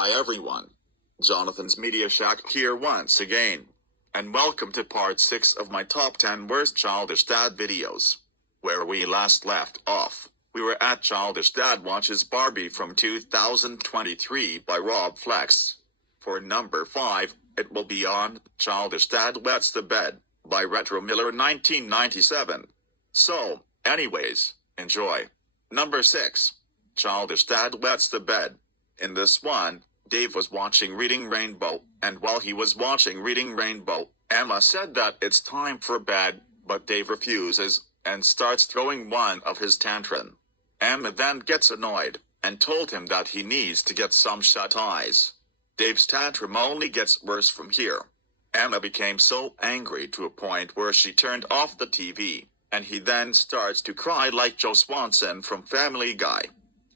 Hi everyone. Jonathan's Media Shack here once again. And welcome to part 6 of my top 10 worst Childish Dad videos. Where we last left off, we were at Childish Dad Watches Barbie from 2023 by Rob Flex. For number 5, it will be on Childish Dad Wets the Bed by Retro Miller 1997. So, anyways, enjoy. Number 6. Childish Dad Wets the Bed. In this one, Dave was watching Reading Rainbow, and while he was watching Reading Rainbow, Emma said that it's time for bed, but Dave refuses, and starts throwing one of his tantrum. Emma then gets annoyed, and told him that he needs to get some shut-eyes. Dave's tantrum only gets worse from here. Emma became so angry to a point where she turned off the TV, and he then starts to cry like Joe Swanson from Family Guy.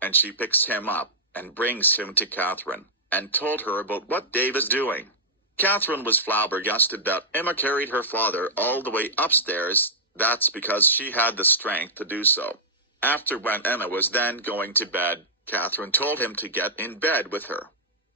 And she picks him up, and brings him to Catherine, and told her about what Dave is doing. Catherine was flabbergasted that Emma carried her father all the way upstairs. That's because she had the strength to do so. After when Emma was then going to bed, Catherine told him to get in bed with her.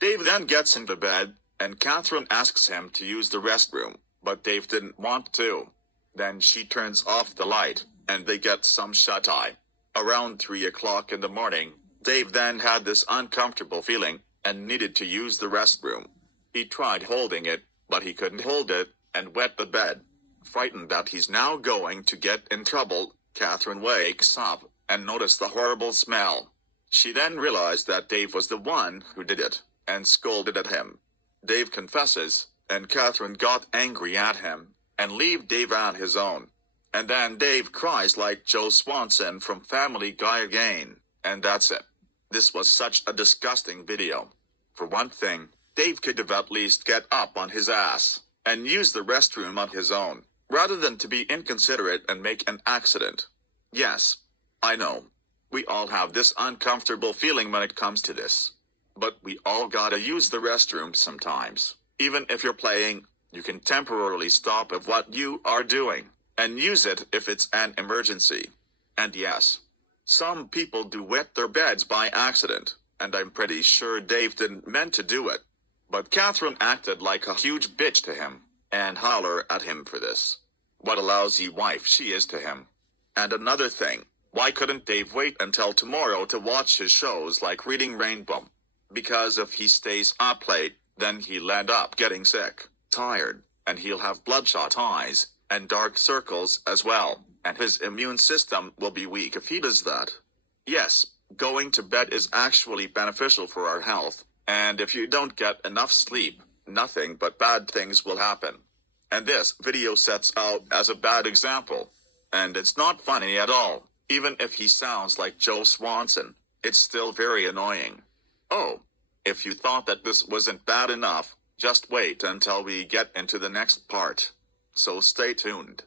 Dave then gets into bed, and Catherine asks him to use the restroom, but Dave didn't want to. Then she turns off the light, and they get some shut-eye. Around 3 o'clock in the morning, Dave then had this uncomfortable feeling, and needed to use the restroom. He tried holding it, but he couldn't hold it, and wet the bed. Frightened that he's now going to get in trouble, Catherine wakes up, and noticed the horrible smell. She then realized that Dave was the one who did it, and scolded at him. Dave confesses, and Catherine got angry at him, and leave Dave on his own. And then Dave cries like Joe Swanson from Family Guy again, and that's it. This was such a disgusting video. For one thing, Dave could have at least get up on his ass, and use the restroom on his own, rather than to be inconsiderate and make an accident. Yes, I know. We all have this uncomfortable feeling when it comes to this. But we all gotta use the restroom sometimes. Even if you're playing, you can temporarily stop of what you are doing, and use it if it's an emergency. And yes, some people do wet their beds by accident, and I'm pretty sure Dave didn't meant to do it. But Catherine acted like a huge bitch to him, and holler at him for this. What a lousy wife she is to him. And another thing, why couldn't Dave wait until tomorrow to watch his shows like Reading Rainbow? Because if he stays up late, then he'll end up getting sick, tired, and he'll have bloodshot eyes, and dark circles as well, and his immune system will be weak if he does that. Yes, going to bed is actually beneficial for our health, and if you don't get enough sleep, nothing but bad things will happen. And this video sets out as a bad example. And it's not funny at all. Even if he sounds like Joe Swanson, it's still very annoying. Oh, if you thought that this wasn't bad enough, just wait until we get into the next part. So stay tuned.